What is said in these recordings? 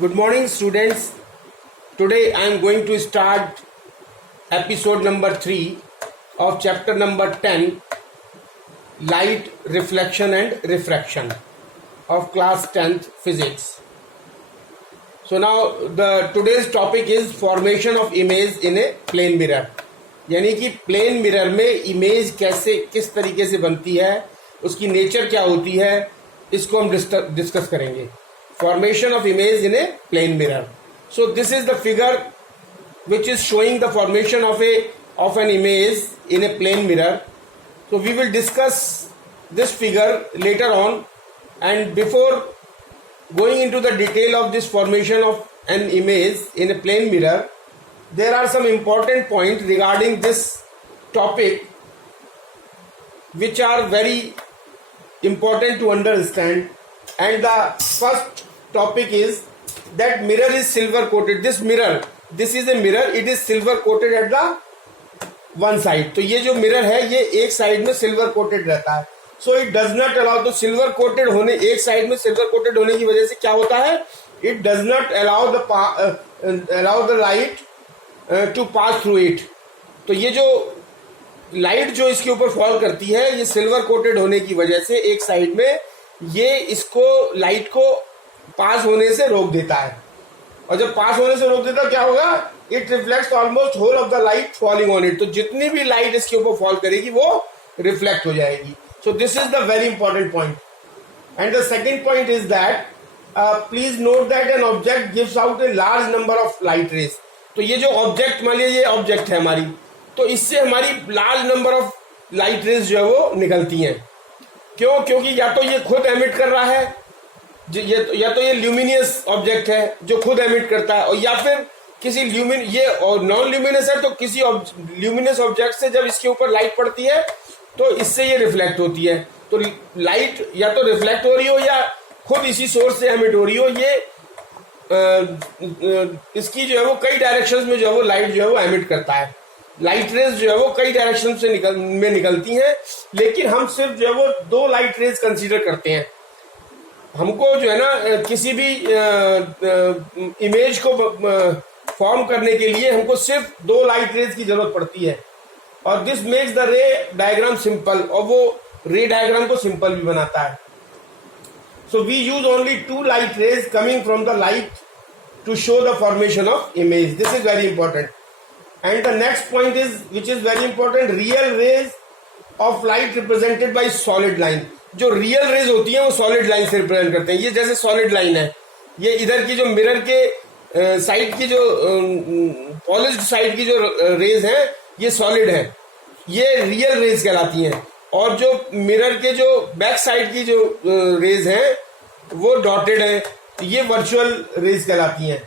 Good morning, students. Today I am going to start episode number 3 of chapter number 10, Light, Reflection and Refraction of class 10th Physics. So now today's topic is formation of image in a plane mirror. यानी कि plane mirror में image किस तरीके से बनती है, उसकी nature क्या होती है, इसको हम डिस्कस करेंगे. Formation of image in a plane mirror. So this is the figure which is showing the formation of an image in a plane mirror. So we will discuss this figure later on, and before going into the detail of this formation of an image in a plane mirror, there are some important points regarding this topic which are very important to understand. And the first topic is that mirror is silver coated. This is a mirror, it is silver coated at the one side. तो ये जो mirror है ये एक side में silver coated रहता है. So it does not allow, तो silver coated होने, एक साइड में silver coated होने की वजह से क्या होता है, it does not allow the light to pass through it. तो ये जो लाइट जो इसके ऊपर फॉल करती है, ये सिल्वर कोटेड होने की वजह से एक साइड में ये इसको लाइट को पास होने से रोक देता है. और जब पास होने से रोक देता है क्या होगा, it reflects almost whole of the light falling on it. तो जितनी भी लाइट इसके ऊपर फॉल करेगी वो रिफ्लेक्ट हो जाएगी. So this is the very important point. And the second point is that please note that an object gives out A large number of light raise. तो ये जो ऑब्जेक्ट, मान लीजिए ये ऑब्जेक्ट है हमारी, तो इससे हमारी large number of light raise जो है वो निकलती हैं. क्यों? क्योंकि या तो ये खुद एमिट कर रहा है, या तो ये ल्यूमिनियस ऑब्जेक्ट है जो खुद एमिट करता है, और या फिर किसी ये और नॉन ल्यूमिनस है, तो किसी ल्यूमिनस ऑब्जेक्ट से जब इसके ऊपर लाइट पड़ती है तो इससे ये रिफ्लेक्ट होती है. तो लाइट या तो रिफ्लेक्ट हो रही हो या खुद इसी सोर्स से एमिट हो रही हो. ये इसकी जो है वो कई डायरेक्शंस में जो है वो लाइट जो है वो एमिट करता है. लाइट रेज जो है वो कई डायरेक्शन से निकलती हैं, लेकिन हम सिर्फ जो है वो 2 लाइट रेज कंसीडर करते हैं. हमको जो है ना किसी भी इमेज को फॉर्म करने के लिए हमको सिर्फ 2 लाइट रेज की जरूरत पड़ती है. और this makes the ray diagram simple, और वो रे डायग्राम को सिंपल भी बनाता है. So we use only 2 light rays coming from the light to show the formation of image. This is very important. And the next point is, which is very important, real rays of light represented by solid line. जो real raise होती है वो solid line से represent करते हैं. ये जैसे solid line है, ये इधर की जो मिरर के साइड की जो पॉलिश्ड साइड की जो रेज है ये सॉलिड है, ये रियल रेज कहलाती हैं. और जो मिरर के जो बैक साइड की जो रेज हैं वो डॉटेड है, ये वर्चुअल रेज कहलाती हैं.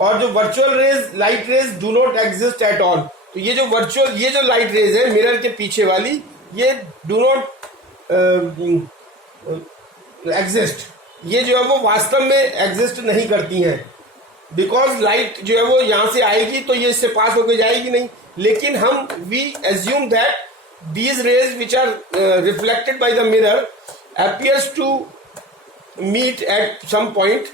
और जो virtual rays, light rays do not exist at all. तो ये जो लाइट रेज है मिरर के पीछे वाली, ये डू नॉट एग्जिस्ट. ये जो है वो वास्तव में एग्जिस्ट नहीं करती हैं, बिकॉज लाइट जो है वो यहां से आएगी तो ये इससे पास होकर जाएगी नहीं. लेकिन हम we assume that these rays which are reflected by the mirror appears to meet at some point,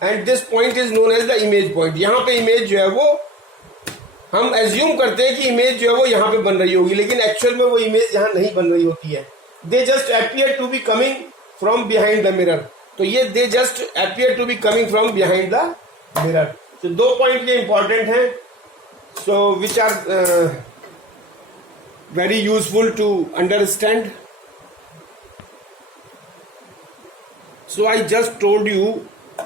and this point is known as the image point. यहाँ पे इमेज जो है वो हम एज्यूम करते हैं कि इमेज जो है वो यहाँ पे बन रही होगी, लेकिन एक्चुअल में वो इमेज यहाँ नहीं बन रही होती है. They just appear to be coming from behind the mirror. तो ये they just appear to be coming from behind the mirror. तो 2 पॉइंट ये इंपॉर्टेंट हैं, so which are very useful to understand. So I just told you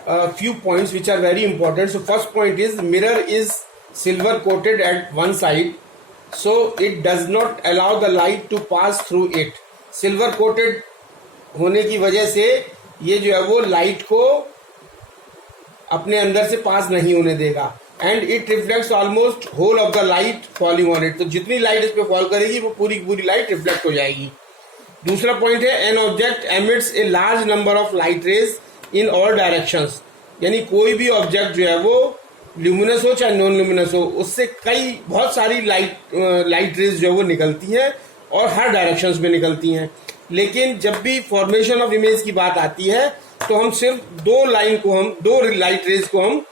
a few points which are very important. So first point is mirror is silver coated at one side, so it does not allow the light to pass through it. Silver coated होने की वजह से ये जो है वो light को अपने अंदर से पास नहीं होने देगा. And it reflects almost whole of the light falling on it. तो जितनी लाइट इस पे फॉल करेगी वो पूरी पूरी लाइट रिफ्लेक्ट हो जाएगी. दूसरा पॉइंट है an object emits a large number of light rays in all directions. यानी कोई भी ऑब्जेक्ट जो है वो ल्यूमिनस हो चाहे नॉन ल्यूमिनस हो, उससे बहुत सारी लाइट रेज जो है वो निकलती हैं और हर डायरेक्शंस में निकलती हैं. लेकिन जब भी फॉर्मेशन ऑफ इमेज की बात आती है तो तो हम सिर्फ दो लाइट रेज को हम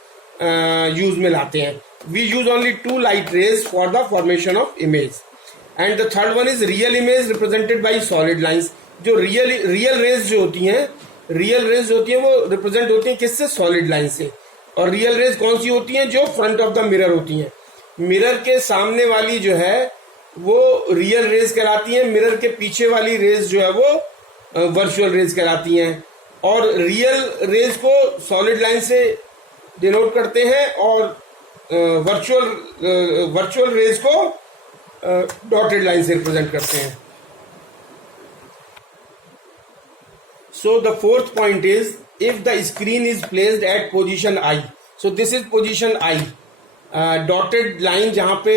यूज में लाते हैं. We use only 2 light rays for the formation of image. And the third one is real image represented by solid lines. जो रियल रेज जो होती हैं वो रिप्रेजेंट होती हैं किससे? सॉलिड लाइन से. और रियल रेज कौन सी होती हैं? जो फ्रंट ऑफ द मिरर होती हैं. मिरर के सामने वाली जो है वो रियल रेज कहलाती हैं. मिरर के पीछे वाली रेज जो है वो वर्चुअल रेज कहलाती हैं. और रियल रेज को सॉलिड लाइन से डिनोट करते हैं और वर्चुअल रेज को डॉटेड लाइन से रिप्रेजेंट करते हैं. So the fourth point is if the screen is placed at position I. So this is position I. Dotted line जहाँ पे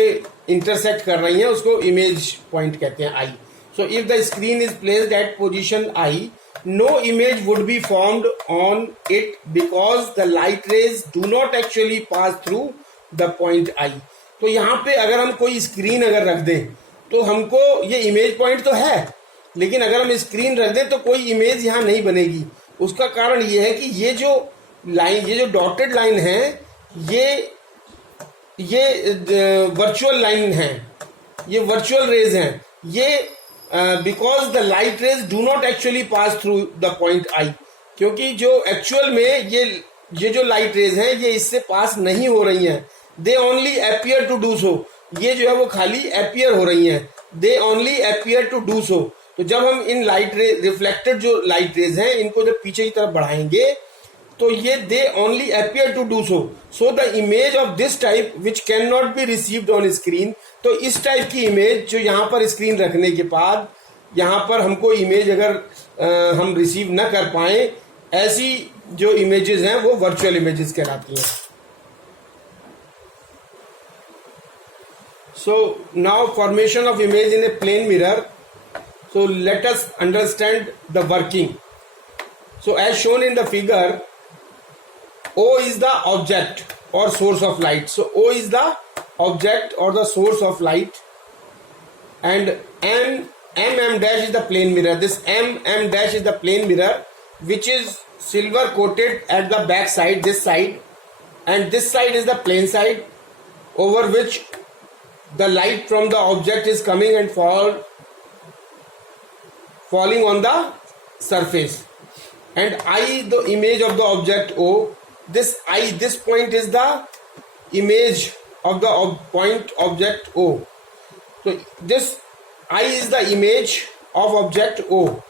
intersect कर रही है उसको image point कहते हैं I. So if the screen is placed at position I, no image would be formed on it because the light rays do not actually pass through the point I. तो यहाँ पे अगर हम कोई screen अगर रख दें तो हमको ये इमेज पॉइंट तो है, लेकिन अगर हम स्क्रीन रख दें तो कोई इमेज यहाँ नहीं बनेगी. उसका कारण ये है कि ये जो डॉटेड लाइन है ये वर्चुअल लाइन है, ये वर्चुअल रेज हैं. ये because the light rays do not actually pass through the point I. क्योंकि जो एक्चुअल में ये जो लाइट रेज हैं ये इससे पास नहीं हो रही हैं. They only appear to do so. ये जो है वो खाली अपियर हो रही हैं. They only appear to do so. तो जब हम इन लाइट रेज रिफ्लेक्टेड जो लाइट रेज हैं इनको जब पीछे की तरफ बढ़ाएंगे तो ये they only appear to do so. So the image of this type which can not be received on screen. तो इस टाइप की इमेज जो यहाँ पर स्क्रीन रखने के बाद यहाँ पर हमको इमेज अगर हम रिसीव न कर पाए, ऐसी जो इमेजेस हैं वो वर्चुअल इमेजेस कहलाती हैं. So now formation of image in a plane mirror. So let us understand the working. So as shown in the figure, O is the object or source of light. So O is the object or the source of light, and M dash is the plane mirror. This M dash is the plane mirror, which is silver coated at the back side, this side, and this side is the plane side over which the light from the object is coming and falling on the surface. And I, the image of the object O. This point is the image of the point object O. So this I is the image of object O,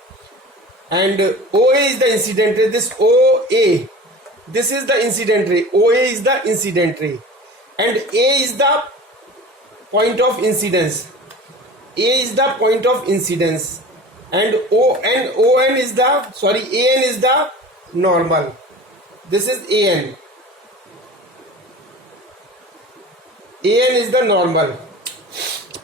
and OA is the incident ray. This OA, this is the incident ray. OA is the incident ray, and A is the point of incidence. A is the point of incidence, and AN is the normal. This is AN. AN is the normal.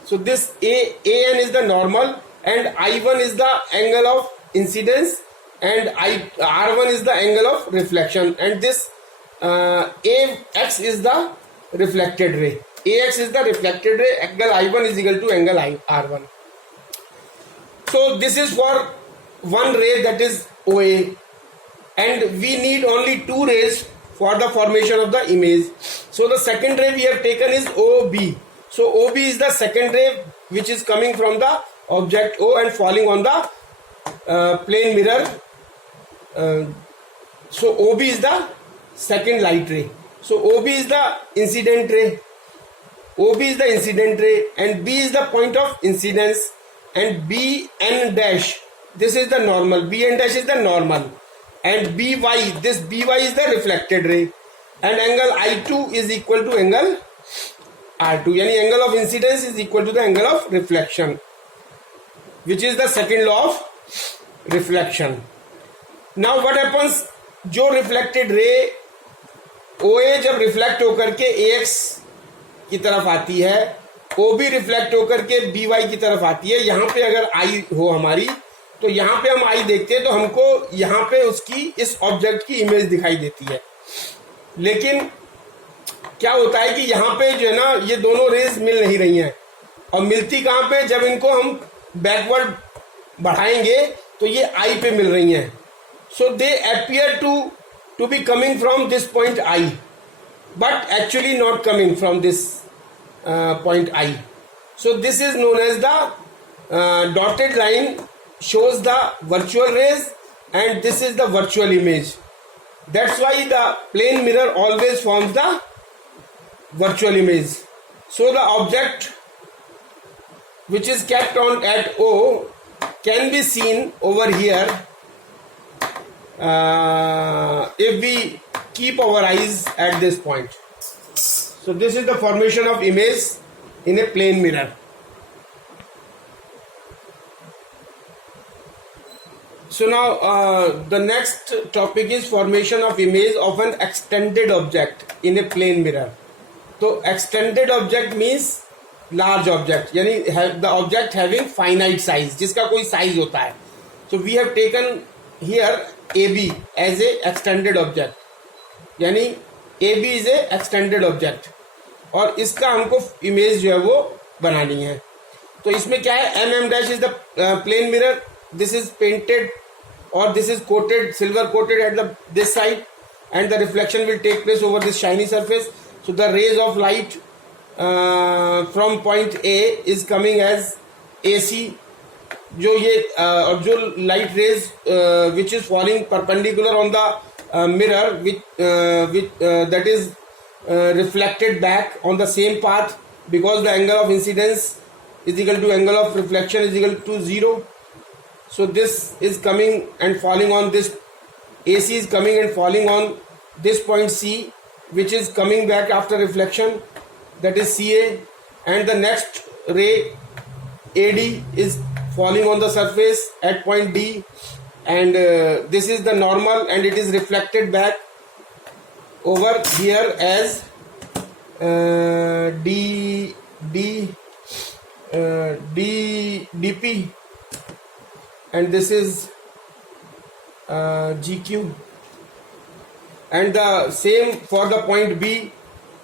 So this AN is the normal, and I1 is the angle of incidence, and R1 is the angle of reflection, and this AX is the reflected ray. AX is the reflected ray. Angle I1 is equal to angle R1. So this is for one ray, that is OA, and we need only two rays for the formation of the image. So the second ray we have taken is OB. So OB is the second ray which is coming from the object O and falling on the plane mirror. So OB is the second light ray. So OB is the incident ray. OB is the incident ray, and B is the point of incidence, and BN dash, this is the normal. BN dash is the normal, and BY, this BY is the reflected ray, and angle I2 is equal to angle R2. Yani angle of incidence is equal to the angle of reflection, which is the second law of reflection. Now what happens, जो reflected ray OA जब reflect होकर के AX की तरफ आती है, OB reflect होकर के BY की तरफ आती है. यहाँ पे अगर I हो हमारी, तो यहाँ पे हम I देखते हैं तो हमको यहाँ पे उसकी इस ऑब्जेक्ट की इमेज दिखाई देती है. लेकिन क्या होता है कि यहाँ पे जो है ना, ये दोनों रेज मिल नहीं रही हैं, और मिलती कहाँ पे, जब इनको हम बैकवर्ड बढ़ाएंगे तो ये I पे मिल रही हैं. So they appear to be coming from this point I, but actually not coming from this point I. So this is known as the dotted line shows the virtual rays, and this is the virtual image. That's why the plane mirror always forms the virtual image. So the object which is kept on at O can be seen over here if we keep our eyes at this point. So this is the formation of image in a plane mirror. So now the next topic is formation of image of an extended object in a plane mirror. So extended object means large object, यानी the object having finite size, जिसका कोई size होता है. So we have taken here AB as a extended object, यानी AB is a extended object, और इसका हमको image जो है वो बनानी है. तो इसमें क्या है, MM dash is the plane mirror. This is painted or this is coated, silver coated at this side, and the reflection will take place over this shiny surface. So the rays of light from point A is coming as AC. जो ये और जो light rays which is falling perpendicular on the mirror, which that is reflected back on the same path, because the angle of incidence is equal to angle of reflection is equal to 0. So this is coming and falling on this, AC is coming and falling on this point C, which is coming back after reflection, that is CA, and the next ray AD is falling on the surface at point D, and this is the normal, and it is reflected back over here as DP, and this is GQ, and the same for the point B,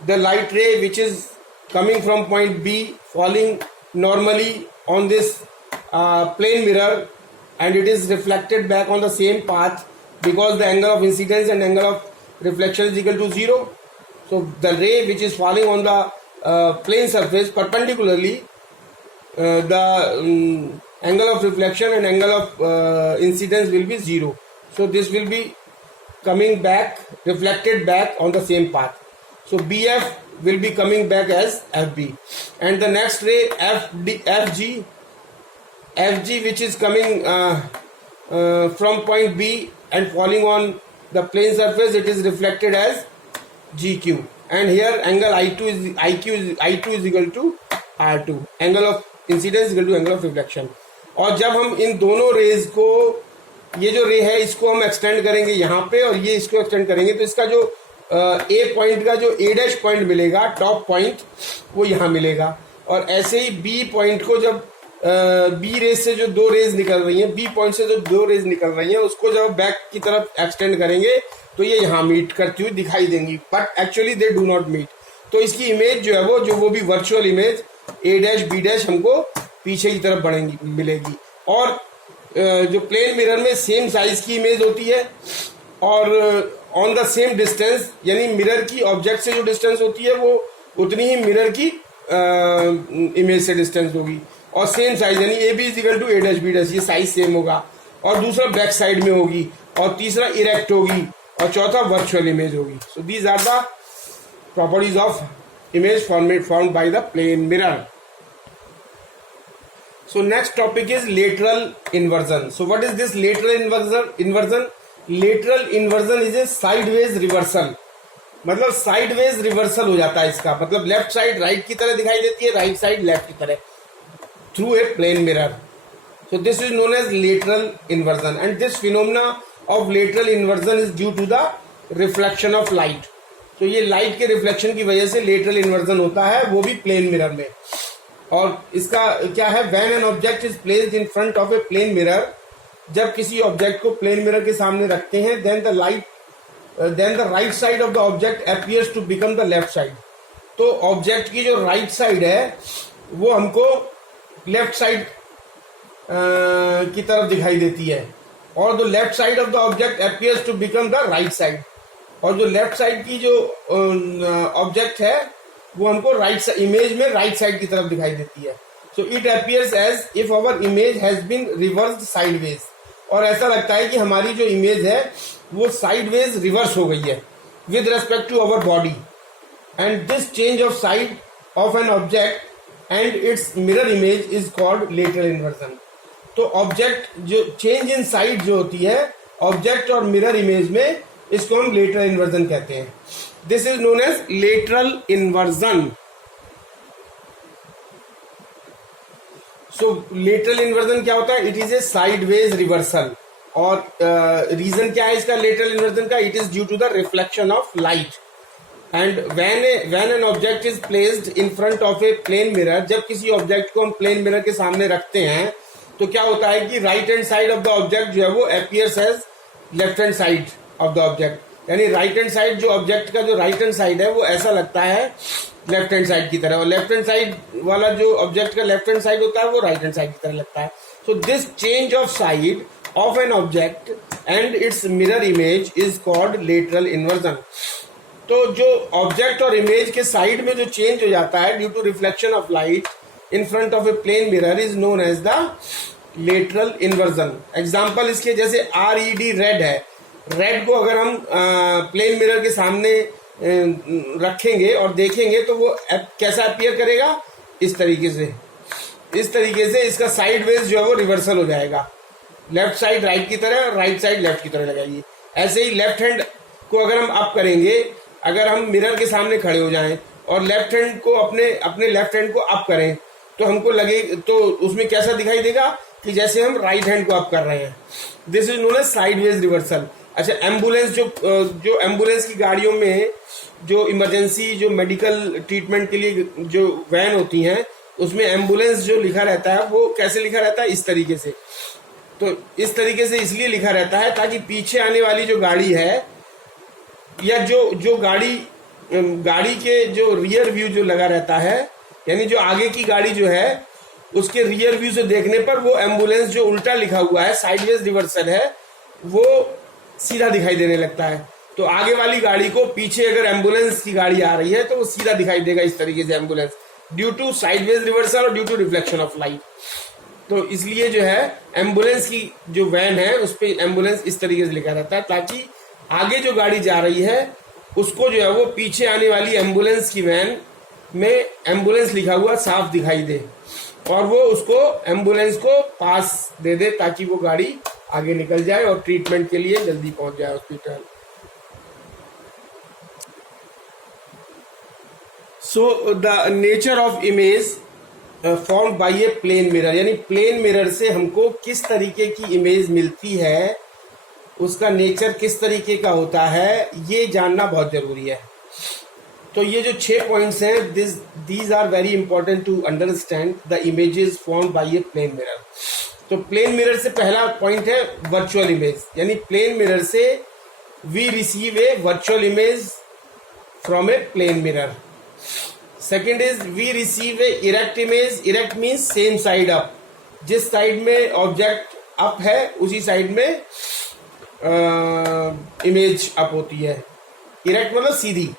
the light ray which is coming from point B falling normally on this plane mirror, and it is reflected back on the same path, because the angle of incidence and angle of reflection is equal to 0. So the ray which is falling on the plane surface perpendicularly, the angle of reflection and angle of incidence will be 0. So this will be coming back, reflected back on the same path. So BF will be coming back as FB, and the next ray FG which is coming from point B and falling on the plane surface, it is reflected as GQ, and here angle I2 is equal to R2, angle of incidence is equal to angle of reflection. और जब हम इन दोनों raise को, ये जो रे है इसको हम एक्सटेंड करेंगे यहाँ पे और ये इसको एक्सटेंड करेंगे, तो इसका जो ए पॉइंट का जो ए डैश पॉइंट मिलेगा, टॉप पॉइंट, वो यहाँ मिलेगा. और ऐसे ही बी पॉइंट को जब बी रेज से जो दो रेज निकल रही हैं, बी पॉइंट से जो दो रेज निकल रही हैं, उसको जब बैक की तरफ एक्सटेंड करेंगे तो ये यहाँ मीट करती हुई दिखाई देंगी, but actually they do not meet. तो इसकी इमेज जो है वो भी virtual image A dash B dash हमको पीछे की तरफ बढ़ेंगी मिलेगी. और जो प्लेन मिरर में सेम साइज की इमेज होती है और ऑन द सेम डिस्टेंस, यानी मिरर की ऑब्जेक्ट से जो डिस्टेंस होती है वो उतनी ही मिरर की इमेज से डिस्टेंस होगी, और सेम साइज, यानी A B is equal to A dash B dash, ये साइज सेम होगा. और दूसरा बैक साइड में होगी, और तीसरा इरेक्ट होगी, और चौथा वर्चुअल इमेज होगी. So these are the properties of image formed by the plane mirror. So next topic is lateral inversion. So what is this lateral inversion? Lateral inversion is a sideways reversal. मतलब sideways reversal हो जाता है इसका, मतलब left side right की तरह दिखाई देती है, राइट साइड लेफ्ट की तरह, through a plane mirror. So this is known as lateral inversion, and this phenomena of lateral inversion is due to the reflection of light. तो ये लाइट के रिफ्लेक्शन की वजह से लेटरल इन्वर्जन होता है, वो भी प्लेन मिरर में. और इसका क्या है, when an object is placed in front of a plane mirror, जब किसी ऑब्जेक्ट को प्लेन मिरर के सामने रखते हैं, then the right side of the object appears to become the left side. तो ऑब्जेक्ट की जो राइट साइड है वो हमको लेफ्ट साइड की तरफ दिखाई देती है, और the left side of the object appears to become the right side, और जो लेफ्ट साइड की जो ऑब्जेक्ट है वो हमको राइट इमेज में राइट साइड की तरफ दिखाई देती है. So it appears as if our image has been reversed sideways, और ऐसा लगता है कि हमारी जो इमेज है वो साइडवेज रिवर्स हो गई है with respect to our body. And this change of side of an object and its mirror image is called lateral inversion. तो ऑब्जेक्ट जो चेंज इन साइड जो होती है ऑब्जेक्ट और मिरर इमेज में, इसको हम लेटरल इन्वर्जन कहते हैं. This is known as lateral inversion. So lateral inversion क्या होता है? It is a sideways reversal. और रीजन क्या है इसका लेटरल इन्वर्जन का? It is due to the reflection of light. And when an object is placed in front of a plane mirror, जब किसी ऑब्जेक्ट को हम प्लेन मिरर के सामने रखते हैं तो क्या होता है कि right hand side of the object जो है वो appears as left hand side of the object. यानी राइट हैंड साइड जो ऑब्जेक्ट का जो राइट हैंड साइड है वो ऐसा लगता है लेफ्ट हैंड साइड की तरह, और लेफ्ट हैंड साइड वाला जो ऑब्जेक्ट का लेफ्ट हैंड साइड होता है वो राइट हैंड साइड की तरह लगता है. So this change of side of an object and its mirror image is called lateral inversion. तो जो ऑब्जेक्ट और इमेज के साइड में जो चेंज हो जाता है due to reflection of light in front of a plane mirror is known as the lateral inversion. Example इसके जैसे RED रेड है. रेड को अगर हम प्लेन मिरर के सामने रखेंगे और देखेंगे तो वो कैसा अपीयर करेगा? इस तरीके से इसका साइडवेज जो है वो रिवर्सल हो जाएगा. लेफ्ट साइड राइट की तरह, राइट साइड लेफ्ट की तरह लगाएगी. ऐसे ही लेफ्ट हैंड को अगर हम अप करेंगे, अगर हम मिरर के सामने खड़े हो जाएं और लेफ्ट हैंड को अपने लेफ्ट हैंड को अप करें तो हमको लगे तो उसमें कैसा दिखाई देगा कि जैसे हम राइट हैंड को अप कर रहे हैं. This is known as sideways reversal. अच्छा, एम्बुलेंस जो एम्बुलेंस की गाड़ियों में जो इमरजेंसी जो मेडिकल ट्रीटमेंट के लिए जो वैन होती हैं उसमें एम्बुलेंस जो लिखा रहता है वो कैसे लिखा रहता है? इस तरीके से. तो इस तरीके से इसलिए लिखा रहता है ताकि पीछे आने वाली जो गाड़ी है या जो गाड़ी के जो रियर व्यू जो लगा रहता है, यानी जो आगे की गाड़ी जो है उसके रियर व्यू से देखने पर वो एम्बुलेंस जो उल्टा लिखा हुआ है साइडवेज रिवर्सल है वो सीधा दिखाई देने लगता है. तो आगे वाली गाड़ी को पीछे अगर एम्बुलेंस की गाड़ी आ रही है तो वो सीधा दिखाई देगा इस तरीके से ambulance, due to sideways reversal और due to reflection of light. तो इसलिए जो है एम्बुलेंस की जो वैन है उस पर एम्बुलेंस इस तरीके से लिखा रहता है ताकि आगे जो गाड़ी जा रही है उसको जो है वो पीछे आने वाली एम्बुलेंस की वैन में एम्बुलेंस लिखा हुआ साफ दिखाई दे और वो उसको एम्बुलेंस को पास दे दे ताकि वो गाड़ी आगे निकल जाए और ट्रीटमेंट के लिए जल्दी पहुंच जाए hospital. So the nature of image formed by a plane mirror, यानी प्लेन मिरर से हमको किस तरीके की इमेज मिलती है, उसका नेचर किस तरीके का होता है, ये जानना बहुत जरूरी है. तो ये जो 6 पॉइंट्स हैं, these are very important to understand the images formed by a plane mirror. तो प्लेन मिरर से पहला पॉइंट है वर्चुअल इमेज, यानी प्लेन मिरर से we receive a virtual image from a plane mirror. Second is we receive a erect image. Erect means same side up, जिस side में object up है उसी side में इमेज अप होती है. Erect मतलब सीधी.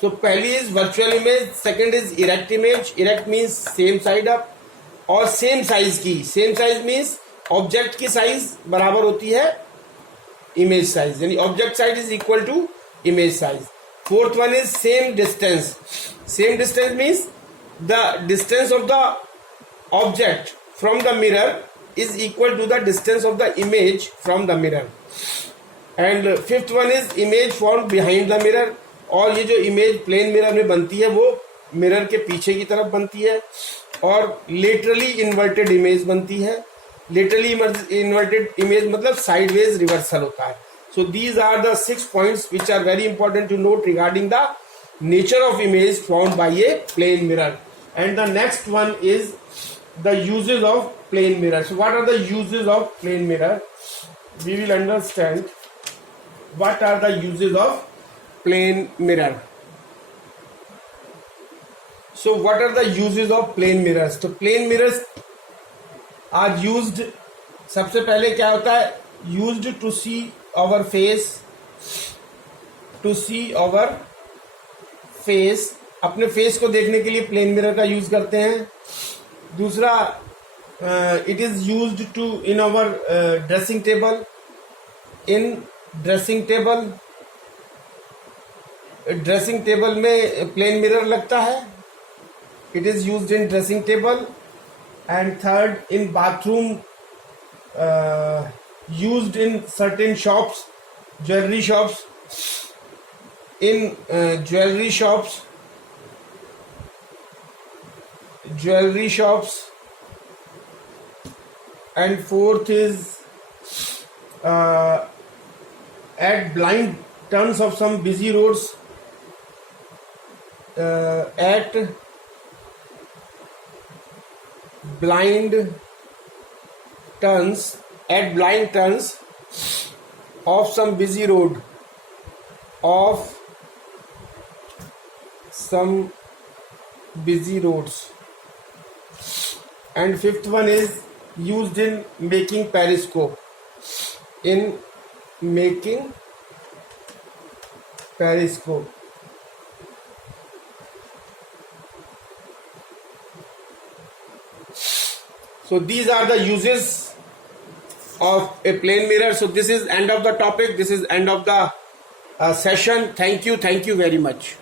सो पहली is virtual image, second is erect image. Erect means same side up और सेम साइज की. सेम साइज मीन्स ऑब्जेक्ट की साइज बराबर होती है इमेज साइज, यानी object size is equal to image size. Fourth one is same distance. Same distance means the distance of the object from the mirror is equal to the distance of the image from the mirror. And fifth one is image formed behind the mirror. और ये जो image plane mirror में बनती है वो mirror के पीछे की तरफ बनती है और लेटरली इन्वर्टेड इमेज बनती है. लेटरली इन्वर्टेड इमेज मतलब साइडवेज रिवर्सल होता है. So these are the 6 points which are very important to note regarding the nature of image formed by a plane mirror. And the next one is the uses of plane mirror. So what are the uses of plane mirror? We will understand what are the uses of plane mirror. So what are the uses of plane mirrors? तो plane mirrors are used, सबसे पहले क्या होता है, used to see our face, to see our face, अपने face को देखने के लिए प्लेन मिरर का यूज करते हैं. दूसरा, it is used to in our dressing table. In dressing table में प्लेन मिरर लगता है. It is used in dressing table. And third, in bathroom, used in certain shops, jewelry shops, in jewelry shops, and fourth is at blind turns of some busy roads, at blind turns of some busy road, and fifth one is used in making periscope. So these are the uses of a plane mirror. So this is end of the topic. This is end of the session. Thank you very much.